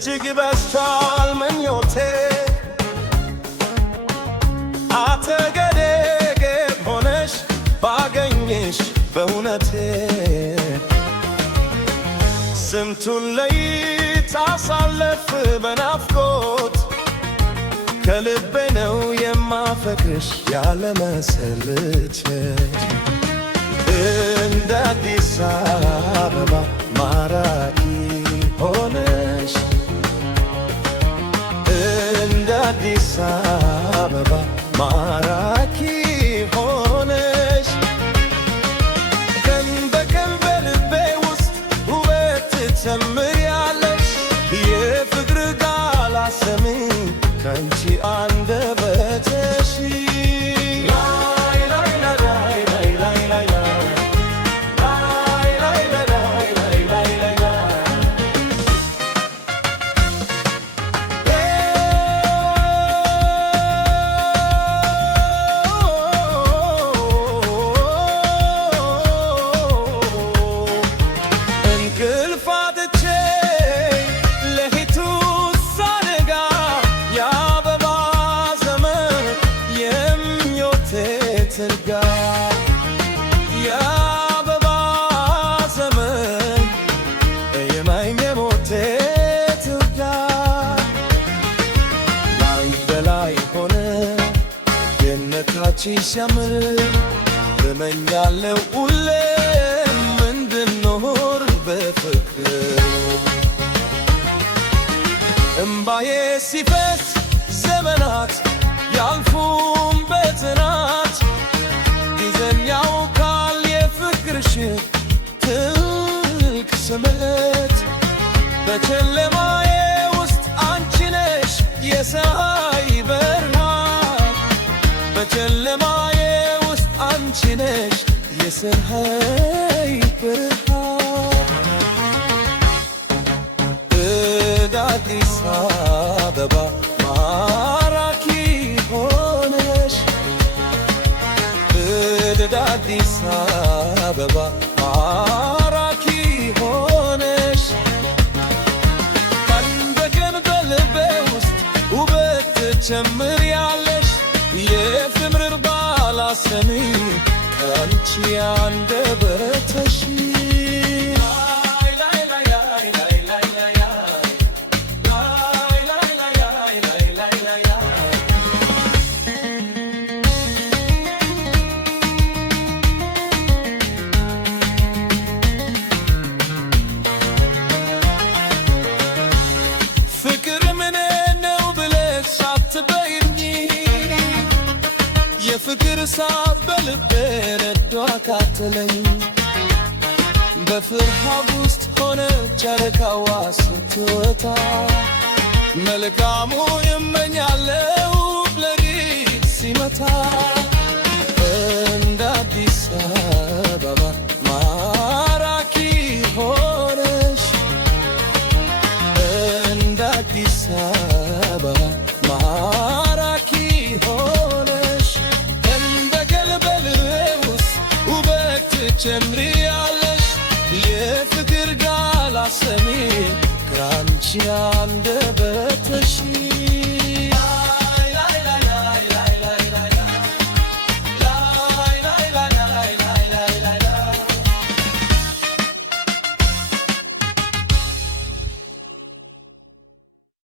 እጅግ በዝቷል ምኞቴ አጠገቤ ሆነሽ ባገኝሽ በእውነቴ ስንቱን ሌሊት አሳለፍ በናፍቆት ከልቤ ነው የማፈቅርሽ ያለመሰልቸት እንደ አዲስ አበባ ማራኪ ሆነሽ እንደ አዲስ አበባ ማራኪ ሆነሽ ቀን በቀን በልቤ ውስጥ ውበት ትጨምሪያለሽ የፍቅር ቃል አሰሚኝ ካንቺ አንደበትሽ የአበባ ዘመን የማይሞቴ ትርጋ ላይ በላይ ሆነ የነታችን ሲያምር እመኛለሁ ሁሌም እንድንኖር በፍቅር እምባዬ ሲፈስ ዘመናት ያልፉም በጽናት ጊዜኛው ካል የፍቅርሽ ትልቅ ስሜት በጨለማዬ ውስጥ አንቺ ነሽ የፀሐይ ብርሃን በጨለማዬ ውስጥ አንቺ ነሽ የፀሐይ ብርሃን እንደ አዲስ አበባ ማራኪ ሆነሽ እንደ አዲስ አበባ ማራኪ ሆነሽ ቀን በቀን በልቤ ውስጥ ውበት ትጨምሪያለሽ የፍቅር ቃል አሰሚኝ ካንቺ አንደበትሽ ፍቅር ምን ነው ብለሽ ሳትበይኝ የፍቅር እሳት በልቤ ነዶ አቃጠለኝ በፍርሃት ውስጥ ሆነ ጨረቃዋ ስትወጣ መልካሙ እመኛለሁ ሌሊት ሲመታ እንደ አዲስ አበባ ማራኪ ሆነሽ እንደ አዲስ አበባ ማራኪ ሆነሽ እንደ በልቤ ውስጥ ውበት ትጨምሪያለሽ የፍቅር ቃል አሰሚኝ ካንቺ አንደበት